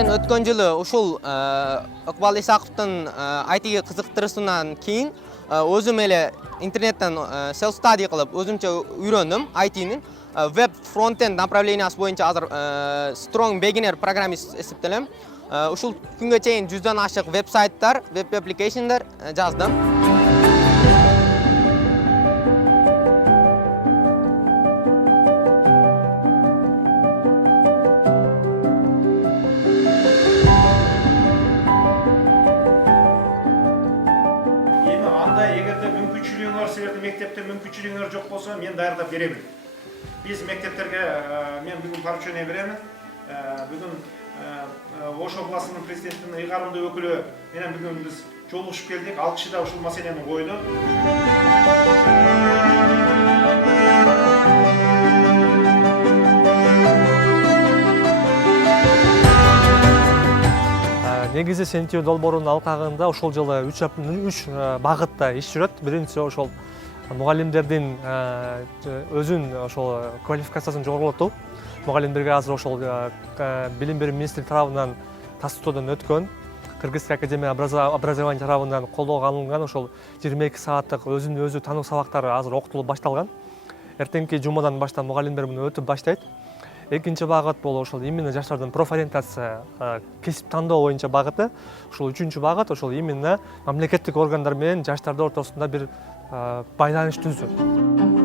Men ötken жылы ушул Ыкбал Исаковдун IT'ге кызыктыруусунан кийин өзүм эле интернеттен self study кылып өзүмчө үйрөндүм IT'нин web frontend направлениясы боюнча азыр strong beginner программист эсептелем. Ушул күнгө чейин 100дан ашык веб-сайттар, веб application'дар жаздым. Егерде мүмкіншілігіңер сіздердің мектепте мүмкіншілігіңер жоқ болса, мен даярдап беремін. Біз мектептерге мен бүгін поручение беремін. Бүгін Ош обласының президентінің ұйғарымды өкілі менен бүгін біз жолығышып келдік. 6 киши ушул маселени койду. Негизи сентябрь долбоорунун алкагында ошол жылы 3 багытта иш жүрөт. Биринчиси ошол мугалимдердин өзүн ошол квалификациясын жогорулатуу. Мугалимдерге азыр ошол билим берүү министрлиги тарабынан тастуудон өткөн. Кыргызстан академия образования тарабынан колдоого алынган ошол 22 сааттык өзүн өзү тануу сабактары азыр окутулуп башталган. Эртеңки жумадан баштап мугалимдер муну өтүп баштайт. Экинчи багыт бул ошол именно жаштардын профориентация, кесип тандоо боюнча багыты. Ошол үчүнчү багыт ошол именно мамлекеттик органдар менен жаштар ортосунда бир байланыш түзүү.